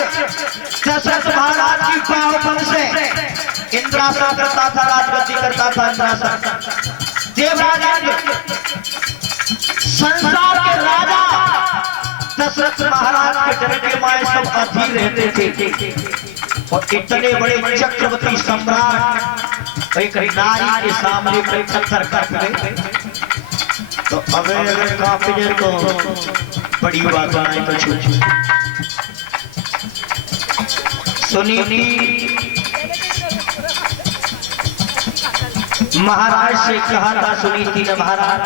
दशरथ महाराज की पावन से इंद्रासन करता था, राजगद्दी करता था इंद्रासन। देवराज संसार के राजा दशरथ महाराज के डर के मारे सब अधीर रहते थे। और इतने बड़े चक्रवर्ती सम्राट एक नारी के सामने पत्थर काट गए तो अगर कांपे तो बड़ी बात बनाई तो छू सुनी। महाराज से कहा था सुनीति ने, महाराज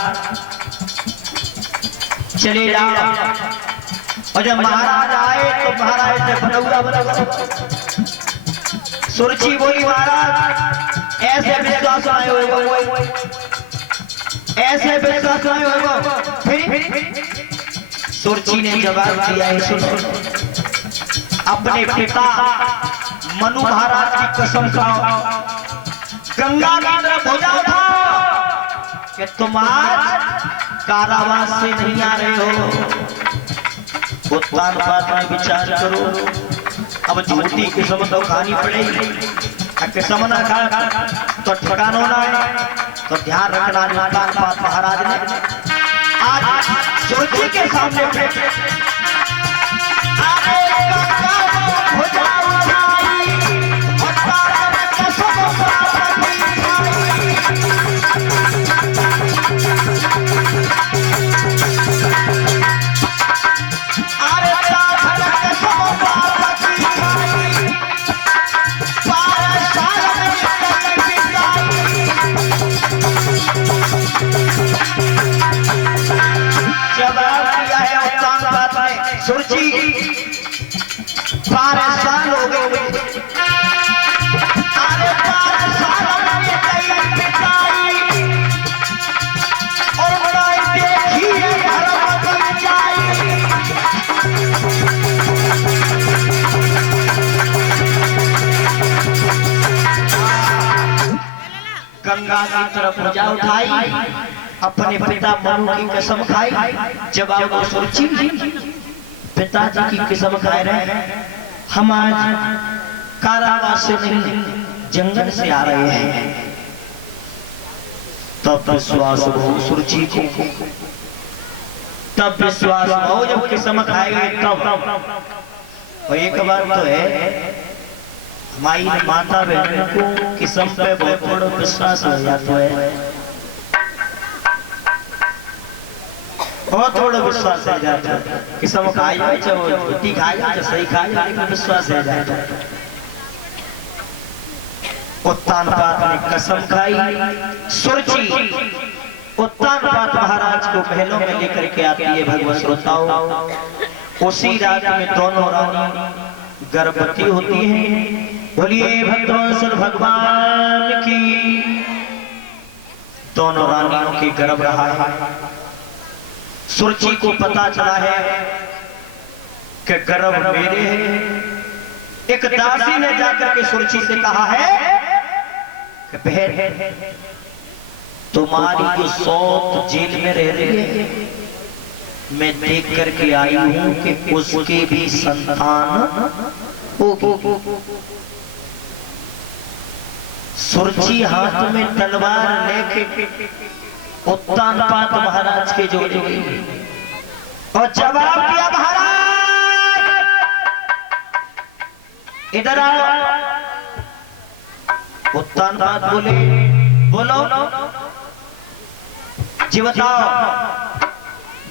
चले जाओ। और जब महाराज आए तो महाराज से बनौरा सुरची बोली, महाराज ऐसे विश्वास आए हुए, ऐसे विश्वास आए हुए। फिर सुरची ने जवाब दिया, सुन अपने पिता मनु महाराज की कसम खाओ, गंगा की तरफ हो जाओ था कि तुम आज कारावास से नहीं आ रहे हो। उत्तान बात में विचार करो, अब झूठी किस्म तो खानी पड़ेगी। किस्म ना खा तो ठिकाना ना है, तो ध्यान रखना। उत्तान बात महाराज ने आज सुरजी के सामने सुरजी 12 साल हो गए। अरे 12 साल में कई पिताई और बड़ाई देखी धर्म की जाई। गंगा की तरफ पूजा उठाई, अपने पिता मनु की कसम खाई। जब आओ सुरजी पिताजी की कसम खाए रहे, हम आज कारावास से नहीं जंगल से आ रहे हैं। तब विश्वास हो सुरजी को, तब विश्वास हो जब कसम खाएंगे तब। और एक बात तो है, हमारी माता बहन को कसम पे बहुत बड़ा विश्वास हो जाता है, बहुत थोड़ा विश्वास है जाता है। किस्म खाई जाए चाहे वो झूठी खाई जाए चाहे सही खाई जाए, विश्वास है जाता है। उत्तानपाद ने कसम खाई। सुरजी उत्तानपाद महाराज को महलों में लेकर के आती है। भगवत श्रोताओं, उसी रात में दोनों रानी गर्भवती होती हैं। बोलिए भक्तवत्सल भगवान की। दोनों रानियों के गर्भ रहा है। सुरजी को पता चला है कि गर्भ मेरे हैं। एक दासी ने जाकर के सुरजी से कहा है कि बहन, तुम्हारी जो सौत जेल में रह रही है, मैं देख करके आई हूं कि उसके भी संतान होगी। सुरजी हाथ में तलवार लेके उत्तानपाद महाराज के जोड़े और जवाब दिया, महाराज इधर आओ। उत्तानपाद बोले, बोलो जी बताओ,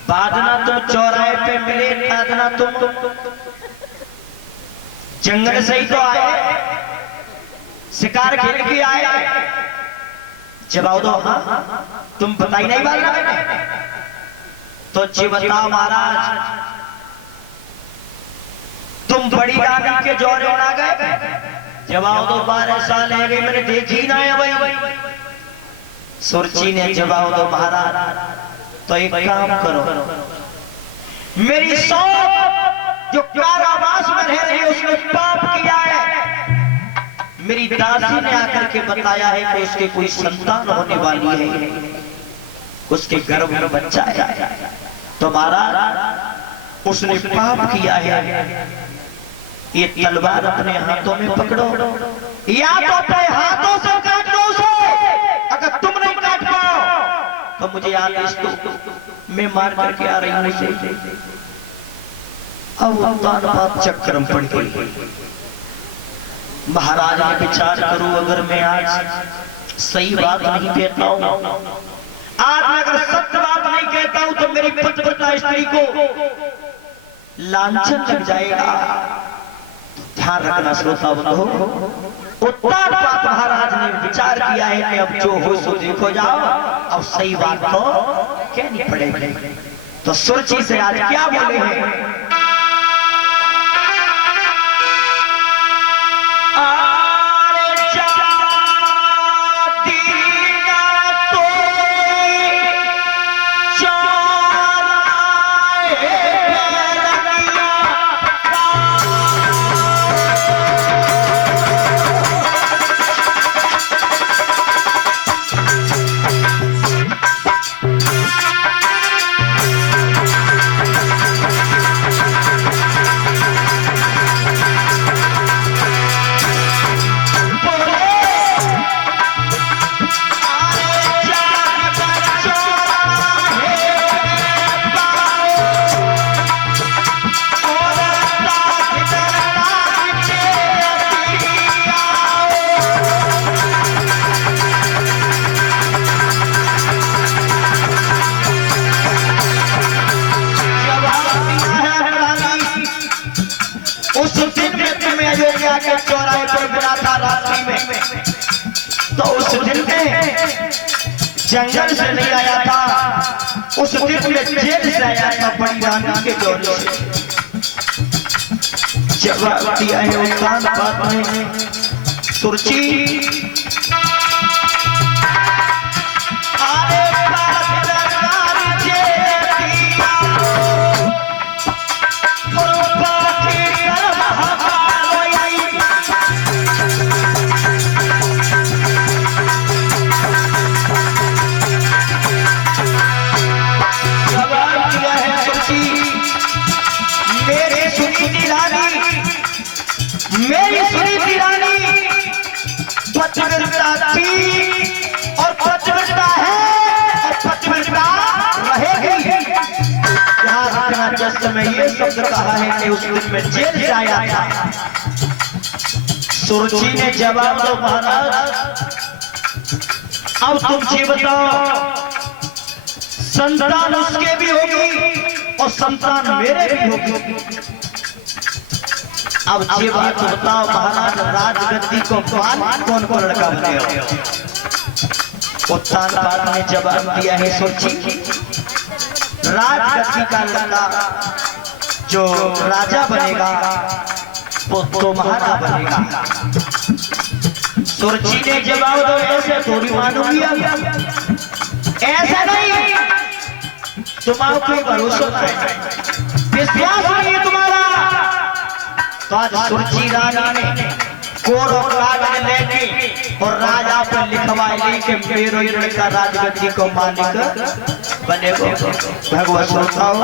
बाजना तुम चौराहे पे मिले, बाजना तुम जंगल से ही तो आए, शिकार खेल के आए। जवाब दो। हाँ तुम बताई नहीं बात मैंने तो जी बताओ महाराज, तुम बड़ी रानी के जोड़े उड़ा गए। जवाब दो 12 साल है गए, मैंने देखी ना है भाई। सुरजी ने जवाब दो, महाराज तो एक काम करो, मेरी सौत जो कारावास में रह रही है उसने पाप किया है। मेरी दासी ने आकर के बताया है कि उसके कोई संतान होने वाली है, उसके गर्भ में बच्चा है। तो महाराज उसने पाप किया है, ये तलवार अपने हाथों में पकड़ो, या तो अपने हाथों से काट दो उसे। अगर तुम नहीं काट पाओ तो मुझे आदेश दो, मैं मार करके आ रही हूं इसे। अब बात चक्रम पड़ गई। महाराज ने विचार करूं, अगर मैं आज सही बात नहीं कहता हूं, आज मैं अगर सत्य बात नहीं कहता हूं तो मेरी पतिव्रता स्त्री को लांछन लग जाएगा। ध्यान रखना श्रोता बंधु, उत्तानपाद महाराज ने विचार किया है कि अब जो हो सो देखो जाओ, अब सही बात तो कहनी पड़ेगी। तो सुरची से आज क्या बोले हैं? उस दिन में तुम्हें अयोध्या के चौराहे पर बुला था रात्रि में, तो उस दिन में जंगल से नहीं आया था, उस दिन में जेल से आया था बड़ी रानी के दौर से। जवाब दिया है उत्तानपाद ने, सुरची मेरी सुनीति रानी पतिव्रता थी और पतिव्रता है और पतिव्रता रहेगी। यहाँ रखना, जिस समय ये शब्द कहा है कि उस दिन में जेल से आया था, सुरची ने जवाब दो महाराज, अब तुम ये बताओ, संतान उसके भी होगी और संतान मेरे भी होगी। अब ये बात बताओ महाराज, राजगद्दी को कौन कौन लड़का बनेगा? उत्तानपाद ने जवाब दिया है, सुरची राजगद्दी का लड़का जो राजा बनेगा वो तो महाराजा बनेगा। सुरची ने जवाब दो, ऐसे थोड़ी मानूंगी, ऐसा नहीं, तुम्हारा कोई भरोसा नहीं, विश्वास नहीं है तुम्हारा। तो आज सुरची रानी ने कोरो कागज लेके और राजा पर लिखवाई कि मेरो लड़का राजगद्दी को मालिक बनेगा। भगवत श्रोताओं,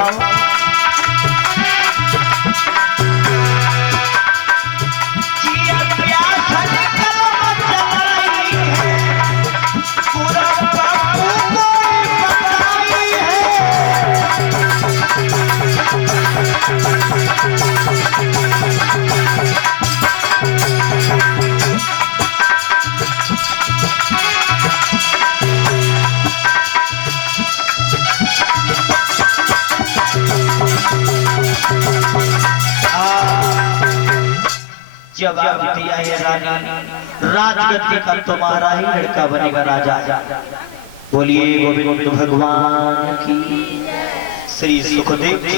जवाब दिया है रानी, राजगद्दी का तुम्हारा ही लड़का बनेगा राजा। बोलिए गोविंद भगवान की। श्री सुखदेव जी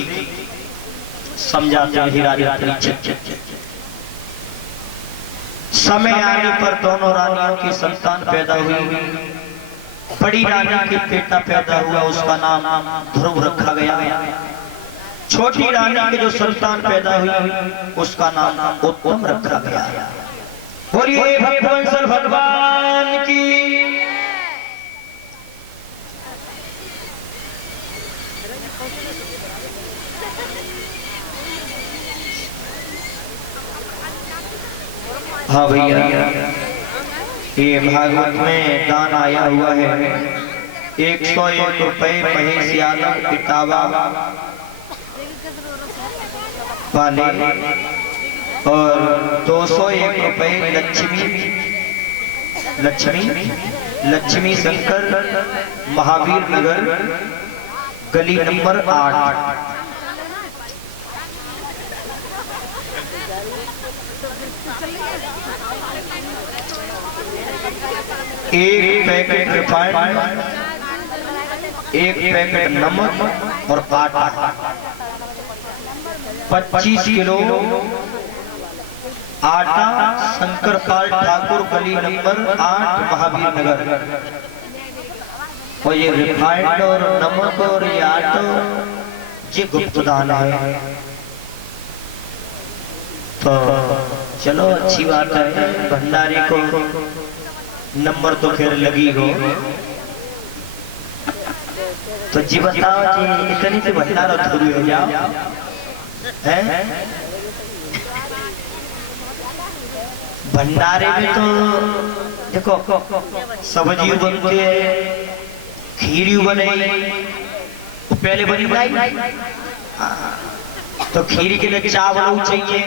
समझाते हैं राजा, समय आने पर दोनों रानियों की संतान पैदा हुई। बड़ी रानी के बेटा पैदा हुआ, उसका नाम ध्रुव रखा गया। छोटी रानी की जो संतान पैदा हुई उसका नाम उत्तम रखा गया। बोलिए भगवान भगवान की। हाँ भैया, ये भागवत में दान आया हुआ है 101 रुपए महेश यादव इटावा वाले और 201 रुपए लक्ष्मी शंकर महावीर नगर गली नंबर 8। एक पैकेट रिफाइंड, एक पैकेट नमक और आटा, 25 किलो आटा शंकर पाल ठाकुर गली नंबर 8 महावीर नगर। और ये रिफाइंड और नमक और ये आटा ये गुप्त दान है। तो चलो अच्छी बात है, भंडारी को नंबर तो खैर लगी हो। तो जी बताओ जी, इतनी से भंडारा थोड़ी हो जाओ हैं? भंडारे में तो देखो सब्जी बनती है, खीरी बने तो पहले बनी जाए। तो खीरी के लिए चावल चाहिए,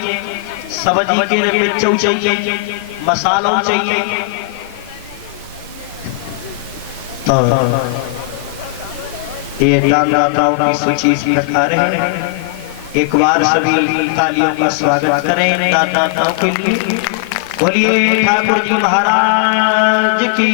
सब्जी के लिए मिर्च चाहिए, मसाला चाहिए। तो ये दानदाताओं की सूची इस प्रकार है। एक बार सभी तालियों का स्वागत करें दानदाताओं के लिए। बोलिए ठाकुर जी महाराज की।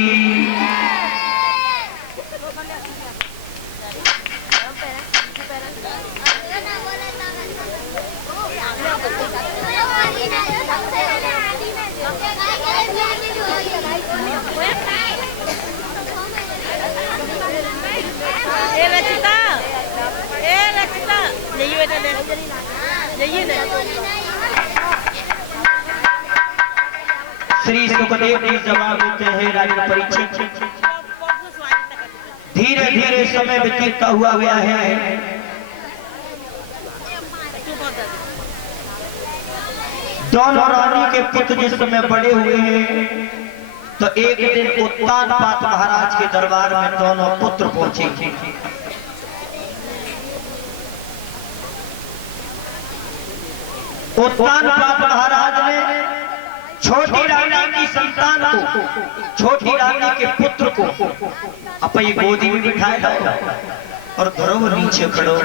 श्री सुखदेव जी जवाब देते हैं राजा परीक्षित। धीरे धीरे समय व्यतीत हुआ गया है। दोनों रानी के पुत्र जिस समय बड़े हुए हैं तो एक दिन उत्तानपाद महाराज के दरबार में दोनों पुत्र पहुंचे। उत्तानपाद महाराज ने छोटी रानी की संतान को, छोटी रानी के पुत्र को अपनी गोदी में बिठाया और ध्रुव नीचे खड़ो।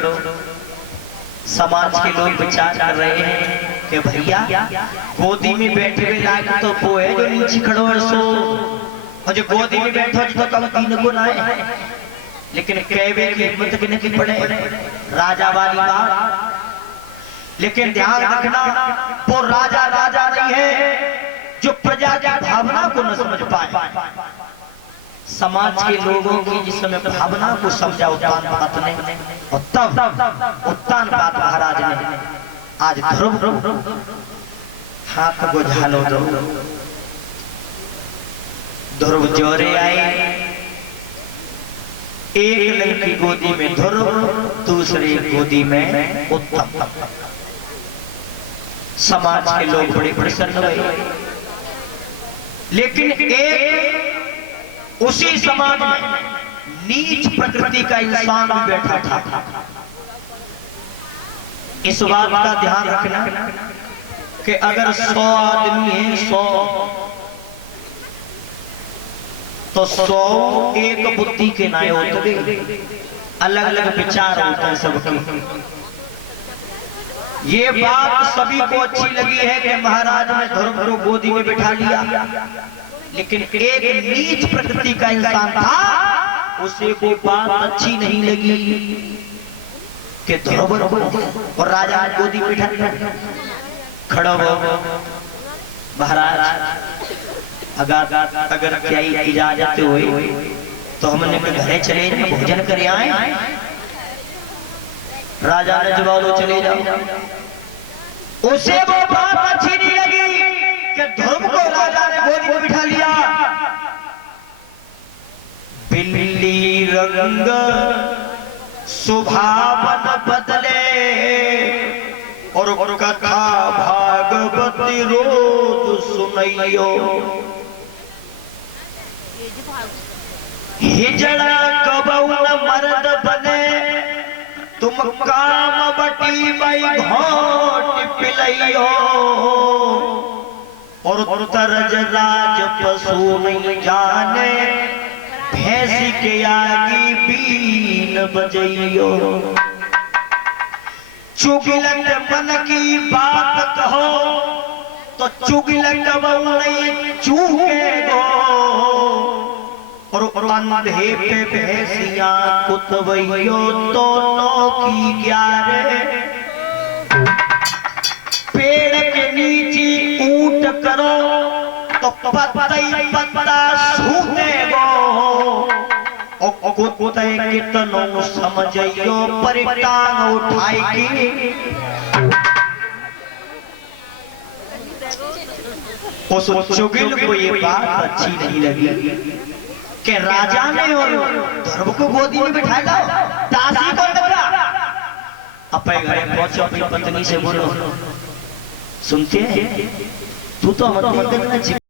समाज के लोग विचार कर रहे हैं कि भैया गोदी में बैठे हुए लायक तो वो है जो नीचे खड़ो है सो, और जो गोदी में बैठो तो कम 3 गुना है। लेकिन कहवे की हिम्मत की नहीं पड़े, राजा वाली बात। लेकिन ध्यान रखना, वो राजा राजा नहीं है जो प्रजा की भावना को न समझ पाए। समाज के लोगों की जिस समय भावना को समझा उत्तानपाद ने, और तब उत्तानपाद महाराज ने आज ध्रुव हाथ को झालो दो। ध्रुव जोरे आए, एक लड़की गोदी में ध्रुव, दूसरी गोदी में उत्तम। समाज के लोग बड़े प्रसन्न हुए। लेकिन एक उसी समाज में नीच प्रकृति का इंसान भी बैठा था। इस बात का ध्यान रखना कि अगर 100 आदमी है 100 तो 100 एक बुद्धि के नाय होते, अलग अलग विचार होते हैं सबके। ये बात सभी को अच्छी लगी है कि महाराज ने ध्रुव को गोदी में बिठा लिया। लेकिन एक नीच प्रकृति का इंसान था, उसे वो बात अच्छी नहीं लगी कि ध्रुव और राजा गोदी में बिठा लिया। खड़ो हो महाराज, अगर क्या इजाजत हुई तो हमने घरे चले जाए, भोजन करे आए। राजा ने जवाब दो, चले जाओ। उसे वो बात अच्छी नहीं लगी कि ध्रुव को राजा ने गोदी में बिठा लिया। बिल्ली रंग सुभावन बदले और कथा भागवती रोज सुन सुनइयो हिजड़ा कबऊ न मर्द बने तुम काम बटी बई घोट पिलइयो और तरज राज पशु नहीं जाने भैंसी के आगे बीन बजइयो चुगलक मन की बात कहो तो चुगलक नहीं चूकेगो और अंधे पे भैंसियां कुतवइयो तो नौ की 11 पेड़ के नीचे ऊट करो तो पत्ता ही पत्ता सूखेगो और कुत्ते कितनों समझइयो पर टांग उठाएगी उस चुगिल को ये बात अच्छी नहीं लगी कि राजा ने और धर्म को गोदी में बिठाया दासी को लगा अपने घरे पहुंचो अपनी पत्नी से बोलो सुनते हैं तू तो हमारे मंदिर में